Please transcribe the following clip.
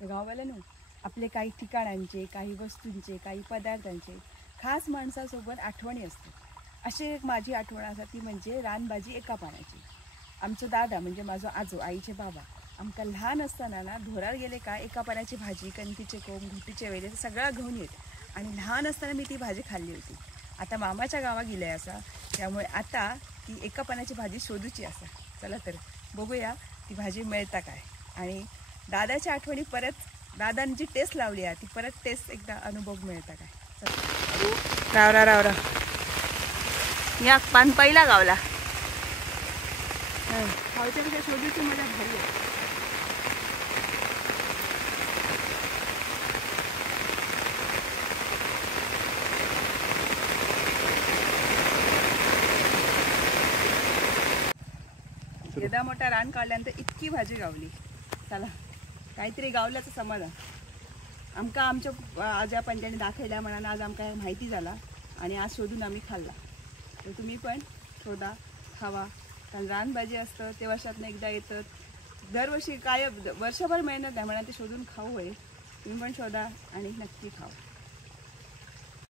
तर गाववाल्यानं आपले काही ठिकाणांचे, काही वस्तूंचे, काही पदार्थांचे खास माणसासोबत आठवणी असतात. अशी एक माझी आठवण असा ती म्हणजे रानभाजी एका पानाची. आमचं दादा म्हणजे माझं आजो, आईचे बाबा, आमका लहान असताना ना ढोरार गेले का एका पानाची भाजी, कणकीचे कोंब, घुटीचे वेले सगळं घेऊन येत आणि लहान असताना मी ती भाजी खाल्ली होती. आता मामाच्या गावा गेले असा, त्यामुळे आता ती एका पानाची भाजी शोधूची असा. चला तर बघूया ती भाजी मिळता काय आणि दादाच्या आठवणी परत दादांनी जी टेस्ट लावली आहे ती परत टेस्ट एकदा अनुभव मिळता काय. चला रावरा रावरा या पान पहिला गावला खावच्यापेक्षा शोधूची मजा भारी आहे. एवढा मोठा रान काढल्यानंतर इतकी भाजी गावली. चला काहीतरी गावल्याचं समाधान आमका आमच्या आजा पंचाने दाखयल्या म्हणून आज आमका माहिती झाला आणि आज शोधून आम्ही खाल्ला. तर तुम्ही पण शोधा, खावा. कारण रानभाजी असतं ते वर्षातून एकदा येतं, दरवर्षी काय वर्षभर मेहनत आहे म्हणून ते शोधून खाऊ होईल. तुम्ही पण शोधा आणि नक्की खावा.